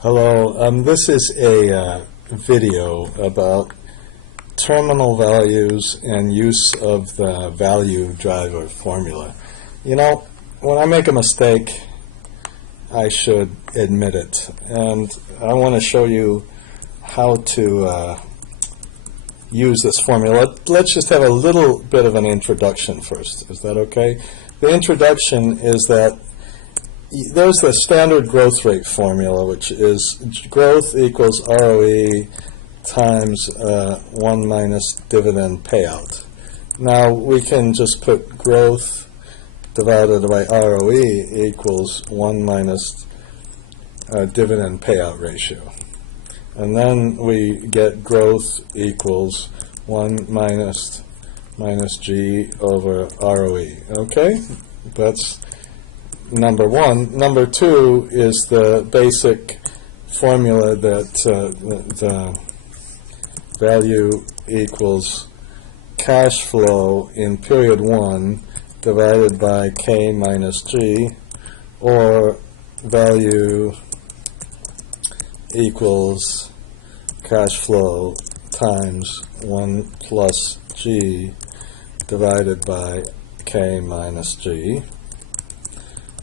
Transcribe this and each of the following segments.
Hello, this is a video about terminal values and use of the value driver formula. You know, when I make a mistake, I should admit it, and I want to show you how to use this formula. Let's just have a little bit of an introduction first. Is that okay? The introduction is that there's the standard growth rate formula, which is growth equals ROE times 1 minus dividend payout. Now we can just put growth divided by ROE equals 1 minus dividend payout ratio. And then we get growth equals 1 minus G over ROE. Okay? That's number one. Number two is the basic formula that the value equals cash flow in period 1 divided by K minus G, or value equals cash flow times 1 plus G divided by K minus G.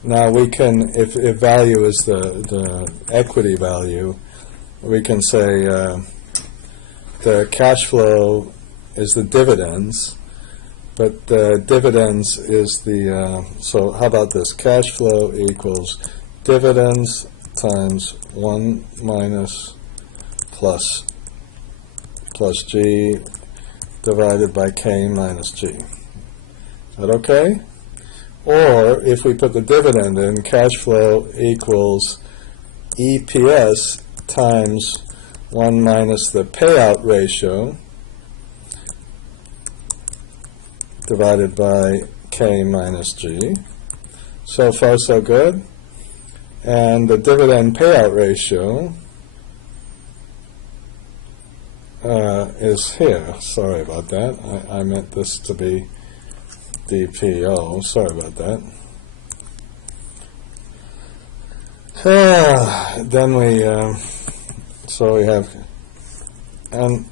Now we can, if value is the equity value, we can say the cash flow is the dividends, but the dividends is the, so how about this? Cash flow equals dividends times 1 minus plus G divided by K minus G. Is that okay? Or if we put the dividend in, cash flow equals EPS times 1 minus the payout ratio divided by K minus G. So far so good. And the dividend payout ratio is here. Sorry about that. I meant this to be DPO. Sorry about that. Then we, so we have, and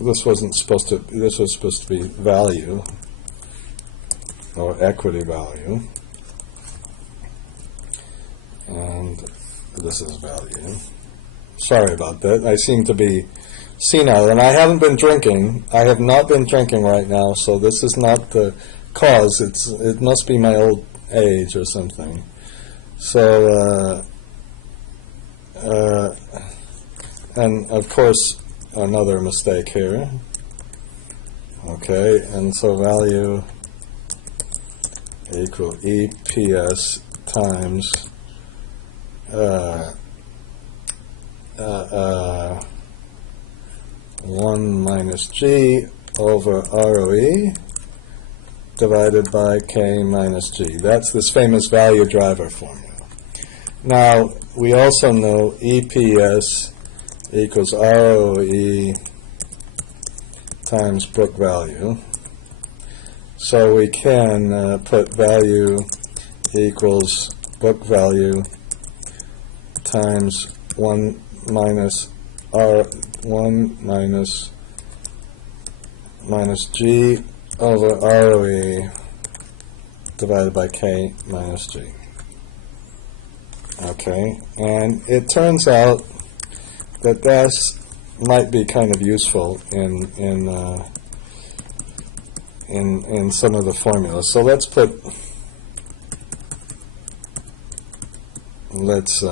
this wasn't supposed to, this was supposed to be value, or equity value, and this is value. Sorry about that. I seem to be senile, and I haven't been drinking. I have not been drinking right now, so this is not the cause. It must be my old age or something. So and of course another mistake here. Okay, and so value equal EPS times 1 minus G over ROE divided by K minus G. That's this famous value driver formula. Now, we also know EPS equals ROE times book value. So we can put value equals book value times 1 minus G over ROE divided by K minus G. Okay, and it turns out that this might be kind of useful in some of the formulas. So let's put let's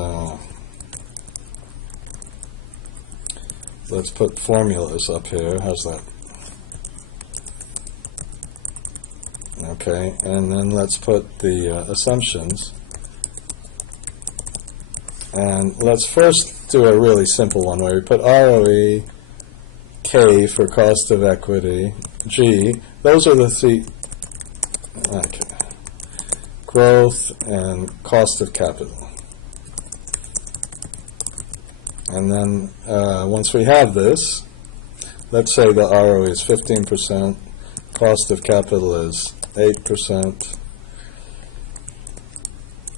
put formulas up here. How's that? Okay, and then let's put the assumptions. And let's first do a really simple one where we put ROE, K for cost of equity, G. Those are the three, okay, growth and cost of capital. And then once we have this, let's say the ROE is 15%, cost of capital is 8%.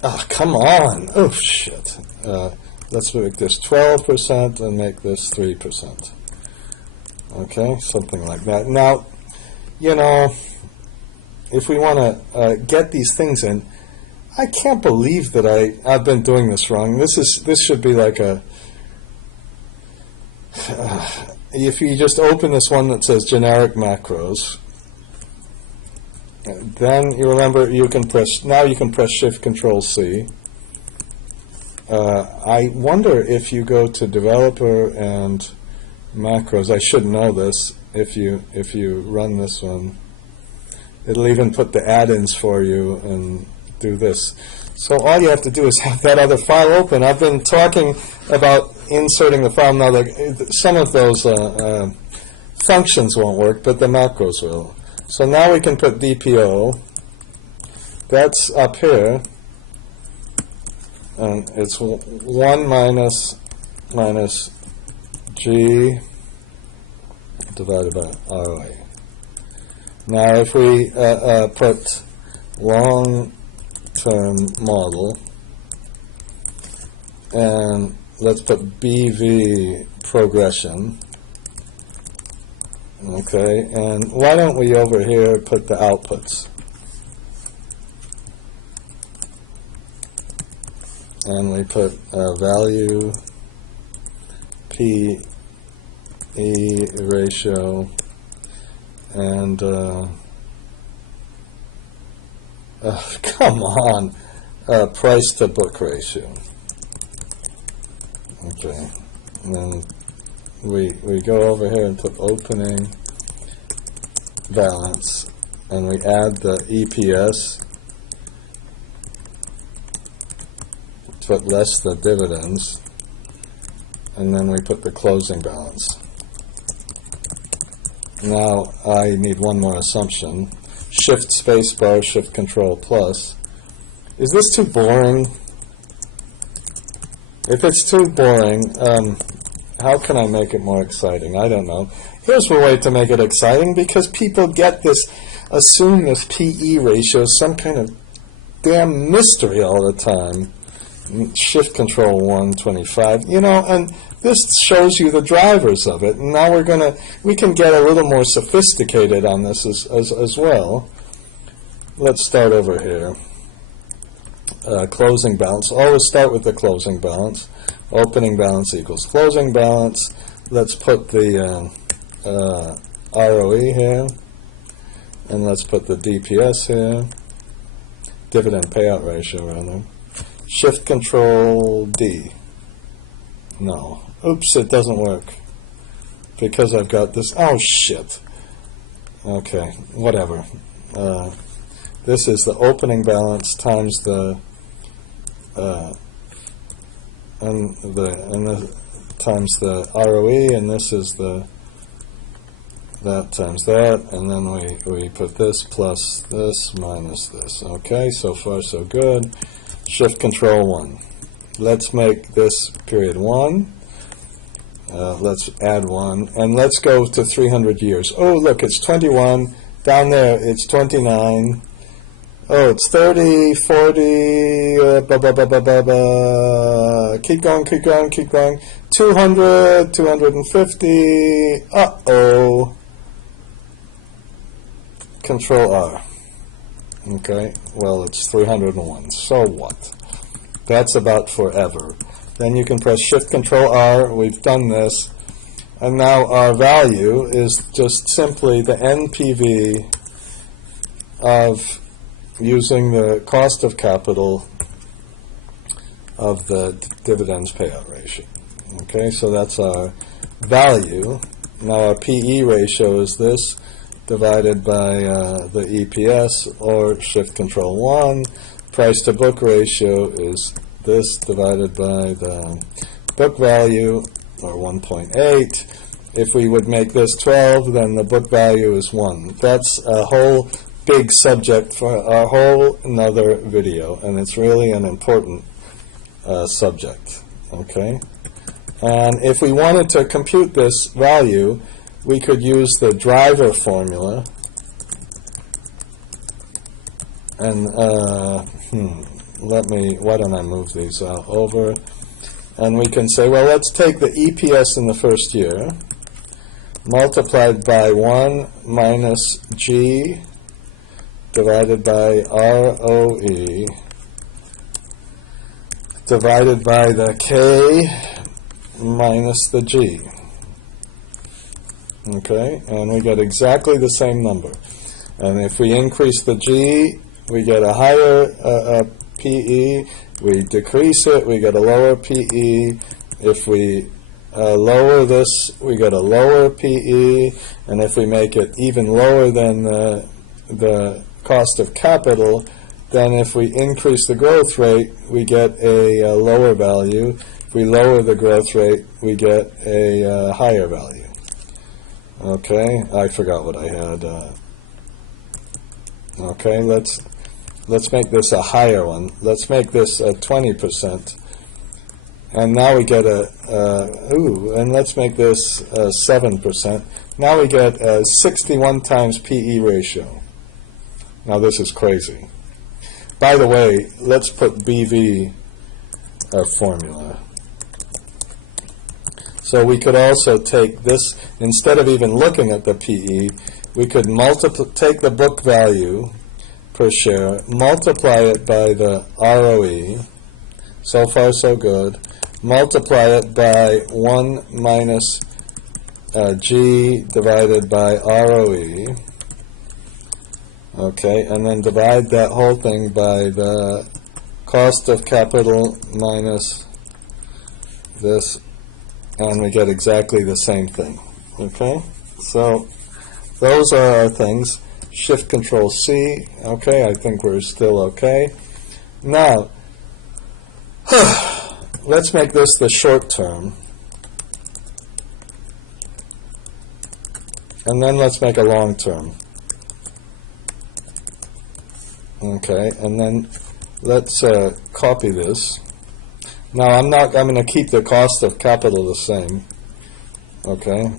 Ah, come on. Oh, shit. let's make this 12% and make this 3%. Okay, something like that. Now, you know, if we want to get these things in, I can't believe that I've been doing this wrong. This should be like a if you just open this one that says generic macros, then you remember you can press Shift Control C. I wonder if you go to developer and macros, I should know this, if you run this one, it'll even put the add-ins for you and do this. So all you have to do is have that other file open. I've been talking about inserting the file. Now, some of those functions won't work, but the macros will. So now we can put DPO. That's up here, and it's 1 minus G divided by ROA. Now, if we put long-term model, and let's put BV progression. Okay, and why don't we over here put the outputs? And we put value PE ratio and come on, price to book ratio. Okay, and then we go over here and put opening balance, and we add the EPS, put less the dividends, and then we put the closing balance. Now I need one more assumption. Shift spacebar, Shift Control plus. Is this too boring? If it's too boring, how can I make it more exciting? I don't know. Here's a way to make it exciting, because people get this, assume this PE ratio is some kind of damn mystery all the time. Shift Control 125, you know, and this shows you the drivers of it. And now we can get a little more sophisticated on this as well. Let's start over here. Closing balance. Always start with the closing balance. Opening balance equals closing balance. Let's put the ROE here, and let's put the DPS here, dividend payout ratio rather. Shift Control D. No. Oops, it doesn't work because I've got this. Oh shit. Okay, whatever. This is the opening balance times the times the ROE, and this is that times that, and then we put this plus this minus this. Okay, so far so good. Shift Control 1. Let's make this period 1. Let's add 1, and let's go to 300 years. Oh, look, it's 21. Down there, it's 29. Oh, it's 30, 40, blah, blah, blah, blah, blah, blah. Keep going, keep going, keep going. 200, 250. Uh-oh. Control R. Okay, well, it's 301. So what? That's about forever. Then you can press Shift Control R. We've done this. And now our value is just simply the NPV of using the cost of capital of the dividends payout ratio. Okay, so that's our value. Now our PE ratio is this divided by the EPS, or Shift Control 1. Price to book ratio is this divided by the book value, or 1.8. If we would make this 12, then the book value is 1. That's a whole big subject for a whole another video, and it's really an important subject. Okay, and if we wanted to compute this value, we could use the driver formula, and why don't I move these over, And we can say, well, let's take the EPS in the first year, multiplied by 1 minus G divided by ROE divided by the K minus the G. Okay, and we get exactly the same number. And if we increase the G, we get a higher PE. We decrease it, we get a lower PE. If we lower this, we get a lower PE. And if we make it even lower than the cost of capital, then if we increase the growth rate, we get a lower value. If we lower the growth rate, we get a higher value. Okay, I forgot what I had. Okay, let's make this a higher one. Let's make this 20%. And now we get and let's make this 7%. Now we get a 61 times PE ratio. Now this is crazy. By the way, let's put BV formula. So we could also take this, instead of even looking at the PE, we could take the book value per share, multiply it by the ROE, so far so good, multiply it by 1 minus G divided by ROE, okay, and then divide that whole thing by the cost of capital minus this, and we get exactly the same thing. Okay, so those are our things. Shift Control C. Okay, I think we're still okay. Now, let's make this the short term, and then let's make a long term. Okay, and then let's copy this. Now I'm going to keep the cost of capital the same. Okay,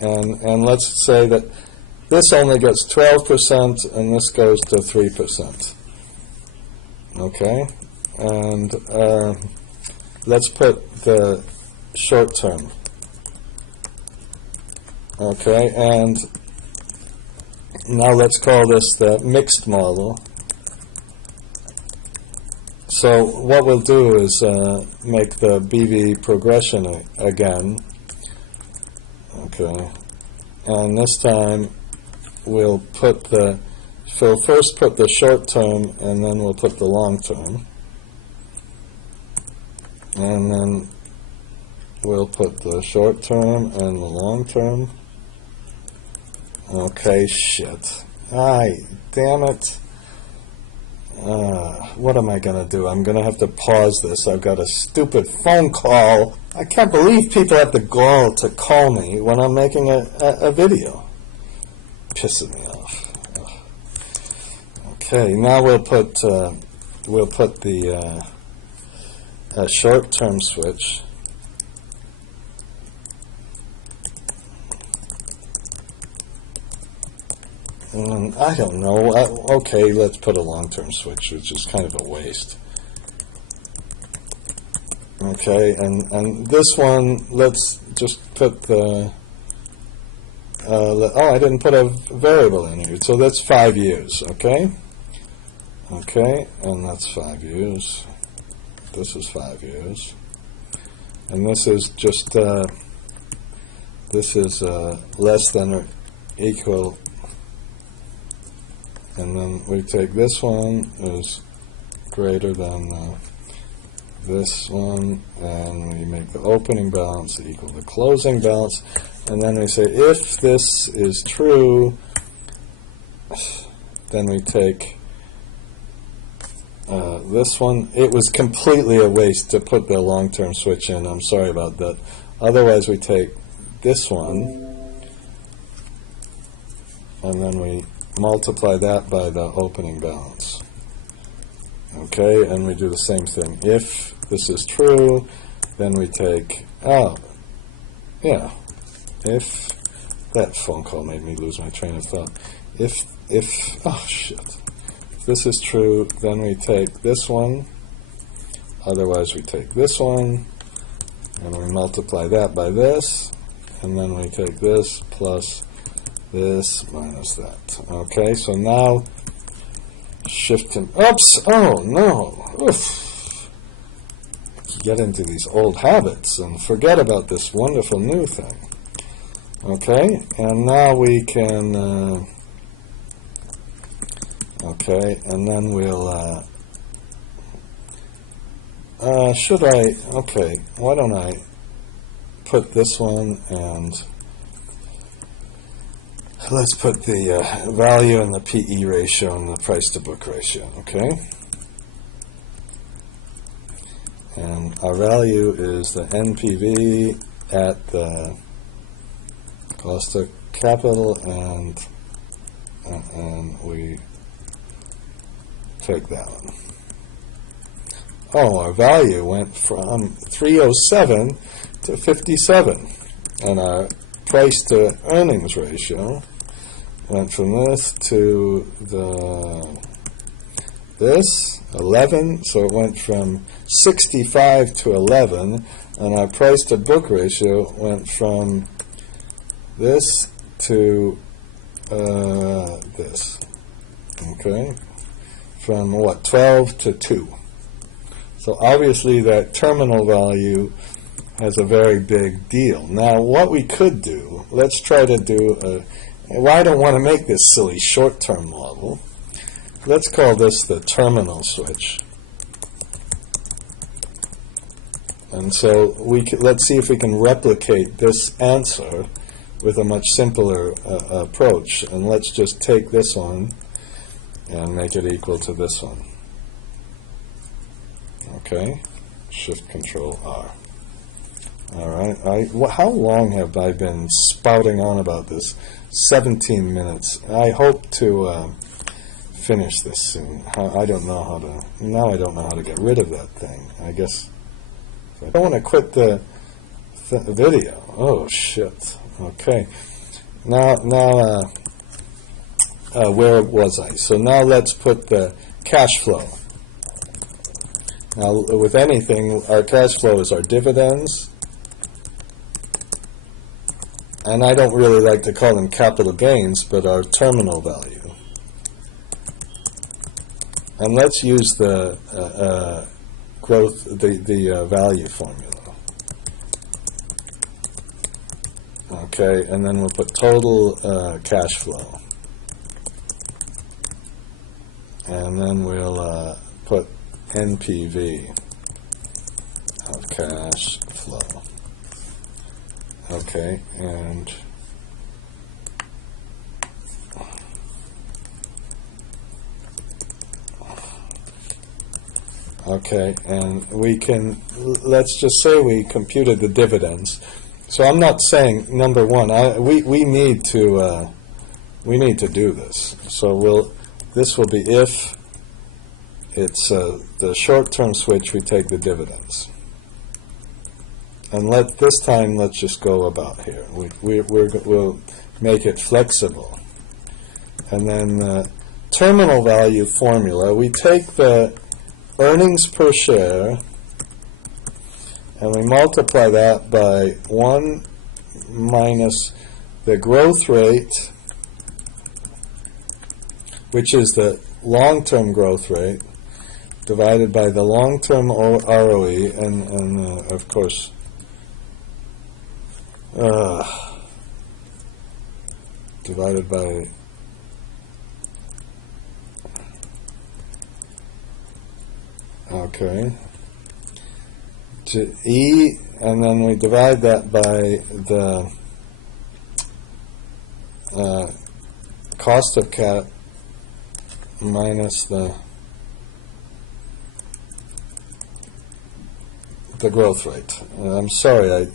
and let's say that this only gets 12% and this goes to 3%. Okay, and let's put the short term. Okay, and now let's call this the mixed model. So what we'll do is make the BV progression again. Okay, and this time we'll first put the short term, and then we'll put the long term, and then we'll put the short term and the long term. Okay, shit. Damn it. What am I going to do? I'm going to have to pause this. I've got a stupid phone call. I can't believe people have the gall to call me when I'm making a video. Pissing me off. Ugh. Okay, now we'll put the short-term switch. I don't know. Okay, let's put a long-term switch, which is kind of a waste. Okay, and this one, let's just put the... I didn't put a variable in here, so that's 5 years, okay? Okay, and that's 5 years. This is 5 years. And this is just, this is less than or equal. And then we take this one is greater than this one, and we make the opening balance equal the closing balance, and then we say if this is true, then we take this one. It was completely a waste to put the long-term switch in. I'm sorry about that. Otherwise, we take this one, and then we multiply that by the opening balance. Okay, and we do the same thing. If this is true, then we take, if, that phone call made me lose my train of thought. If this is true, then we take this one, otherwise we take this one, and we multiply that by this, and then we take this plus this minus that. Okay, so now shift and oops, oh no, oof. Get into these old habits and forget about this wonderful new thing. Okay, and now we can okay, and then we'll should I, okay, why don't I put this one, and let's put the value and the PE ratio and the price to book ratio, okay? And our value is the NPV at the cost of capital, and we take that one. Oh, our value went from 307 to 57, and our price to earnings ratio went from this to this 11, so it went from 65 to 11, and our price to book ratio went from this to this. Okay, from what, 12 to 2. So obviously that terminal value has a very big deal. Now what we could do, let's try to do well, I don't want to make this silly short-term model. Let's call this the terminal switch. And so let's see if we can replicate this answer with a much simpler approach. And let's just take this one and make it equal to this one. Okay, Shift Control R. All right. How long have I been spouting on about this? 17 minutes. I hope to finish this soon. I don't know how to. Now I don't know how to get rid of that thing. I guess I don't want to quit the video. Oh shit. Okay. Now, where was I? So now let's put the cash flow. Now, with anything, our cash flow is our dividends, and I don't really like to call them capital gains, but our terminal value. And let's use the growth, the value formula. Okay, and then we'll put total cash flow, and then we'll put NPV of cash flow. Okay, and okay, and we can, let's just say we computed the dividends. So I'm not saying number one. We need to do this. So this will be if it's the short-term switch. We take the dividends, and this time let's just go about here. We'll make it flexible, and then terminal value formula. We take the earnings per share, and we multiply that by 1 minus the growth rate, which is the long-term growth rate, divided by the long-term ROE, and of course, divided by okay, to E, and then we divide that by the cost of cap minus the growth rate. I'm sorry,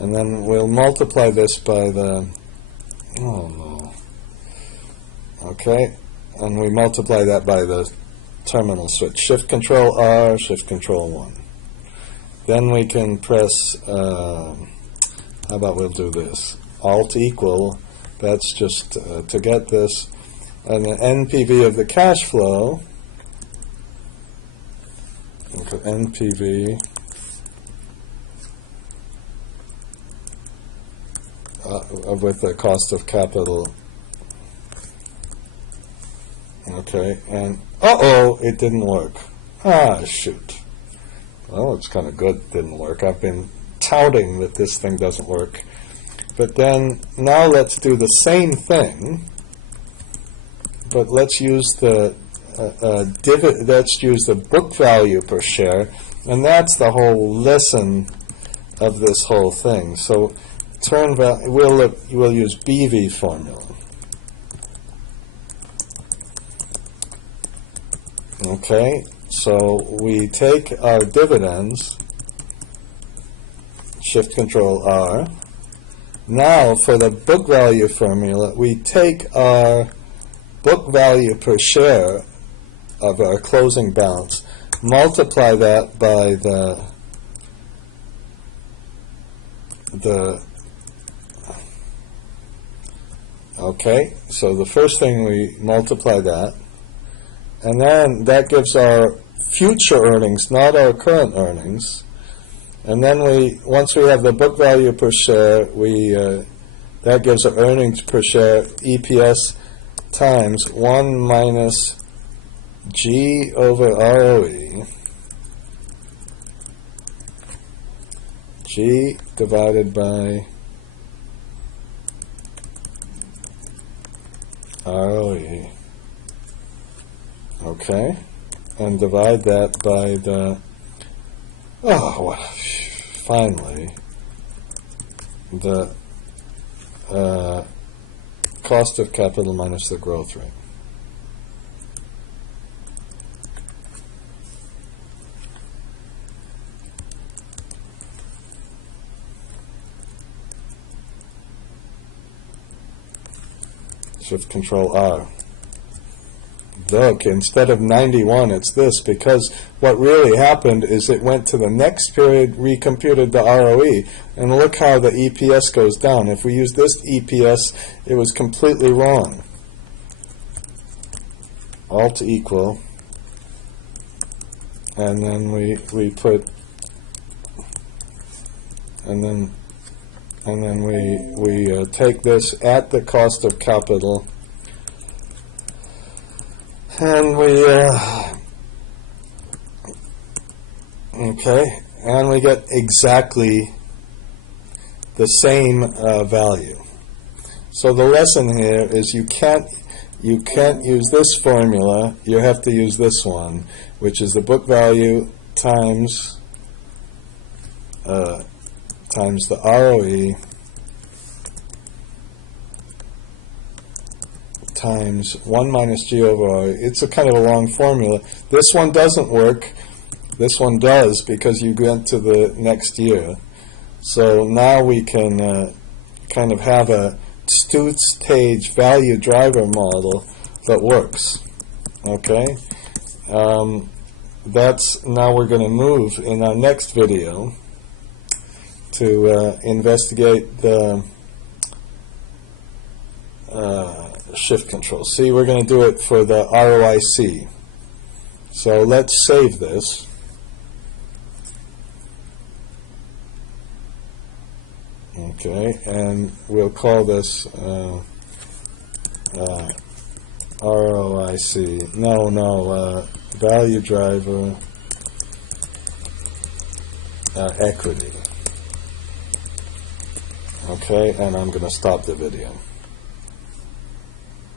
and then we'll multiply this by the, oh no, okay, and we multiply that by the terminal switch. Shift Control R, Shift Control 1. Then we can press, how about we'll do this, Alt equal, that's just to get this, and the NPV of the cash flow, NPV with the cost of capital. Okay, and it didn't work. Ah, shoot. Well, it's kind of good it didn't work. I've been touting that this thing doesn't work. But then, now let's do the same thing, but let's use the let's use the book value per share, and that's the whole lesson of this whole thing. So, we'll use BV formula. Okay, so we take our dividends, Shift Control R. Now for the book value formula, we take our book value per share of our closing balance, multiply that by the okay, so the first thing we multiply that, and then that gives our future earnings, not our current earnings. And then once we have the book value per share, that gives our earnings per share, EPS, times 1 minus G over ROE, G divided by ROE. Okay, and divide that by the, finally, the cost of capital minus the growth rate. Shift Control R. Look, instead of 91, it's this, because what really happened is it went to the next period, recomputed the ROE, and look how the EPS goes down. If we use this EPS, it was completely wrong. Alt equal, and then we put, and then we take this at the cost of capital, and we okay, and we get exactly the same value. So the lesson here is you can't use this formula. You have to use this one, which is the book value times the ROE times 1 minus G over R. It's a kind of a long formula. This one doesn't work. This one does, because you went to the next year. So now we can kind of have a two-stage value driver model that works. Okay? That's, now we're going to move in our next video to investigate the shift control. See, we're going to do it for the ROIC. So let's save this. Okay, and we'll call this ROIC. No, value driver equity. Okay, and I'm going to stop the video.